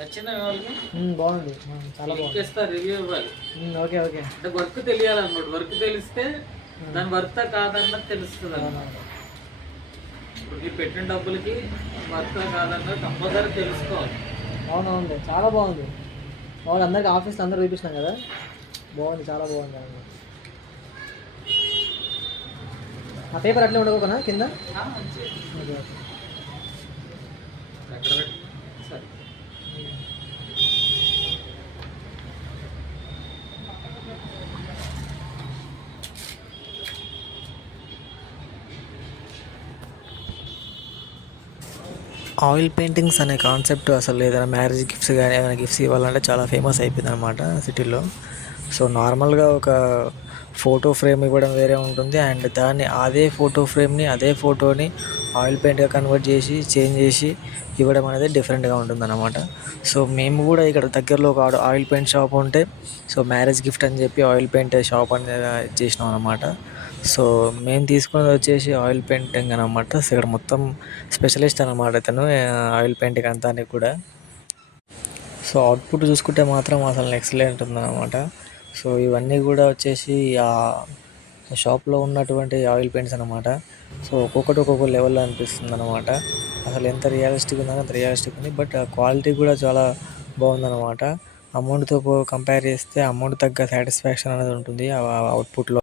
నచ్చిందా వాళ్ళకి? బాగుంది. చాలా బాగుంది. ఇస్తా రివ్యూ ఇవ్వాలి. Okay okay. అంటే వర్క్ తెలియాలన్నమాట. వర్క్ తెలిస్తే దాని వర్తా కాదన్నది తెలుస్తుంది అన్నమాట. ఇప్పుడు మీరు పెట్టిన డబ్బులకి వర్తా కాదన్నది కంపల్సరీ తెలుసుకోవాలి. అవునవును, చాలా బాగుంది. వాళ్ళు అందరికి ఆఫీస్లో అందరూ చూపిస్తున్నాం కదా, బాగుంది, చాలా బాగుంది అన్నమాట. ఆ పేపర్ అట్లే ఉండకపోనా కింద? మంచిది. Okay okay. ఎక్కడ పెట్టు సరే. ఆయిల్ పెయింటింగ్స్ అనే కాన్సెప్ట్ అసలు ఏదైనా మ్యారేజ్ గిఫ్ట్స్ కానీ ఏదైనా గిఫ్ట్స్ ఇవ్వాలంటే చాలా ఫేమస్ అయిపోయింది అనమాట సిటీలో. సో నార్మల్గా ఒక ఫోటో ఫ్రేమ్ ఇవ్వడం వేరే ఉంటుంది, అండ్ దాన్ని అదే ఫోటో ఫ్రేమ్ని అదే ఫోటోని ఆయిల్ పెయింట్గా కన్వర్ట్ చేసి చేంజ్ చేసి ఇవ్వడం అనేది డిఫరెంట్గా ఉంటుంది అనమాట. సో మేము కూడా ఇక్కడ దగ్గరలో ఒక ఆయిల్ పెయింట్ షాప్ ఉంటే సో మ్యారేజ్ గిఫ్ట్ అని చెప్పి ఆయిల్ పెయింట్ షాప్ అనేది చేసినాం అనమాట. సో మేము తీసుకున్నది వచ్చేసి ఆయిల్ పెయింటింగ్ అనమాట. సో ఇక్కడ మొత్తం స్పెషలిస్ట్ అనమాట ఇతను ఆయిల్ పెయింటింగ్ అంతానికి కూడా. సో అవుట్పుట్ చూసుకుంటే మాత్రం అసలు ఎక్సలెంట్ ఉందన్నమాట. సో ఇవన్నీ కూడా వచ్చేసి ఆ షాప్లో ఉన్నటువంటి ఆయిల్ పెయింట్స్ అనమాట. సో ఒక్కొక్కటి ఒక్కొక్క లెవెల్లో అనిపిస్తుంది అనమాట. అసలు ఎంత రియలిస్టిక్ ఉందో అంత రియలిస్టిక్ ఉంది, బట్ క్వాలిటీ కూడా చాలా బాగుందన్నమాట. అమౌంట్తో కంపేర్ చేస్తే అమౌంట్ తగ్గ సాటిస్ఫాక్షన్ అనేది ఉంటుంది ఆ అవుట్పుట్లో.